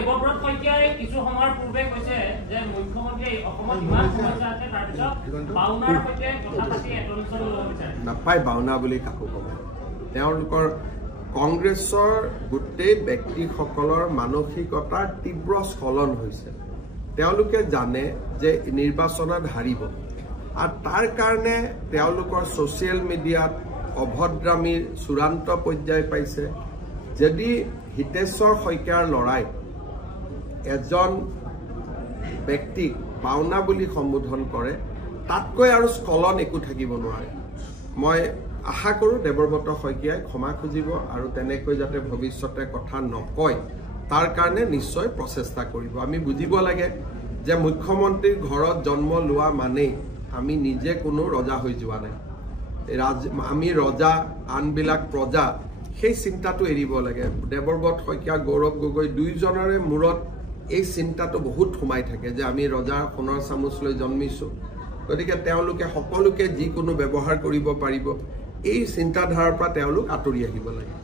দেৱব্ৰত শইকীয়াই কিছু সময়ৰ পূৰ্বে কৈছে যে মুখ্যমন্ত্ৰীয়ে অসমত ইমান সমস্যা আছে তাৰপিছত বাউনাৰ সৈতে কথা পাতি এটনশ্যন ল'ব বিচাৰে নাপায় বাউনা বুলি কাকো ক'ব তেওঁলোকৰ কংগ্ৰেছৰ গোটেই ব্যক্তিসকলৰ মানসিকতাৰ তীব্ৰ স্খলন হৈছে তেওঁলোকে জানে যে নিৰ্বাচনত হাৰিব আৰু তাৰ কাৰণে তেওঁলোকৰ ছ'চিয়েল মিডিয়াত অভদ্ৰামীৰ চূড়ান্ত পৰ্যায় পাইছে যদি হিতেশ্বৰ শইকীয়াৰ লৰাই এজন ব্যক্তিক বাউনা বুলি সম্বোধন কৰে তাতকৈ আৰু স্খলন একো থাকিব নোৱাৰে মই আশা কৰোঁ দেৱব্ৰত শইকীয়াই ক্ষমা খুজিব আৰু তেনেকৈ যাতে ভৱিষ্যতে কথা নকয় তাৰ কাৰণে নিশ্চয় প্ৰচেষ্টা কৰিব আমি বুজিব লাগে যে মুখ্যমন্ত্ৰীৰ ঘৰত জন্ম লোৱা মানেই আমি নিজে কোনো ৰজা হৈ যোৱা নাই আমি ৰজা আনবিলাক প্ৰজা সেই চিন্তাটো এৰিব লাগে দেৱব্ৰত শইকীয়া গৌৰৱ গগৈ দুইজনৰে মূৰত এই চিন্তাটো বহুত সোমাই থাকে যে আমি ৰজাৰ সোণৰ চামুচ লৈ জন্মিছোঁ গতিকে তেওঁলোকে সকলোকে যিকোনো ব্যৱহাৰ কৰিব পাৰিব এই চিন্তাধাৰাৰ পৰা তেওঁলোক আঁতৰি আহিব লাগে